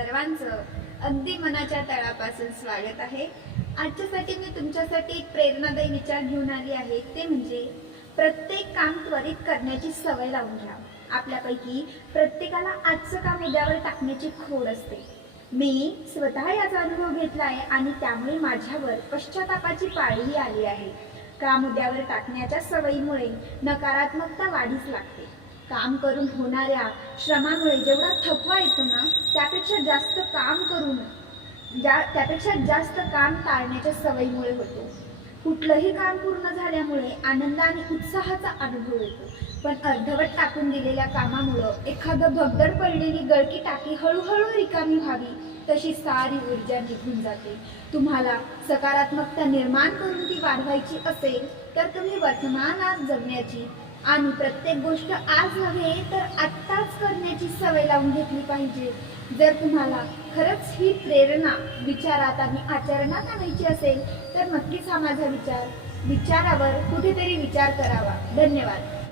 सर्वांचं अगदी मनाच्या तळापासून स्वागत आहे। आजच्यासाठी मी तुमच्यासाठी एक प्रेरणादायी विचार घेऊन आली आहे, ते म्हणजे प्रत्येक काम त्वरित करण्याची सवय लावून घ्या। आपल्यापैकी प्रत्येकाला आजचं काम उद्यावर टाकण्याची खोड असते। मी स्वतः याचा अनुभव घेतला आहे आणि त्यामुळे माझ्यावर पश्चातापाची पाळीही आली आहे। काम उद्यावर टाकण्याच्या सवयीमुळे नकारात्मकता वाढीस लागते। काम करून होणाऱ्या श्रमामुळे जेवढा थकवा येतो ना, त्यापेक्षा जास्त काम टाळण्याच्या सवयीमुळे होतो। कुठलंही काम पूर्ण झाल्यामुळे आनंद आणि उत्साहाचा अनुभव येतो, पण अर्धवट टाकून दिलेल्या कामामुळे एखादं भगदड पडलेली गळकी टाकी हळूहळू रिकामी व्हावी तशी सारी ऊर्जा निघून जाते। तुम्हाला सकारात्मकता निर्माण करून ती वाढवायची असेल तर तुम्ही वर्तमानात जगण्याची आणि प्रत्येक गोष्ट आज नव्हे तर आत्ताच करण्याची सवय लावून घेतली पाहिजे। जर तुम्हाला खरंच ही प्रेरणा विचारात आणि आचरणात आणायची असेल तर नक्कीच हा माझा विचारावर कुठेतरी विचार करावा। धन्यवाद।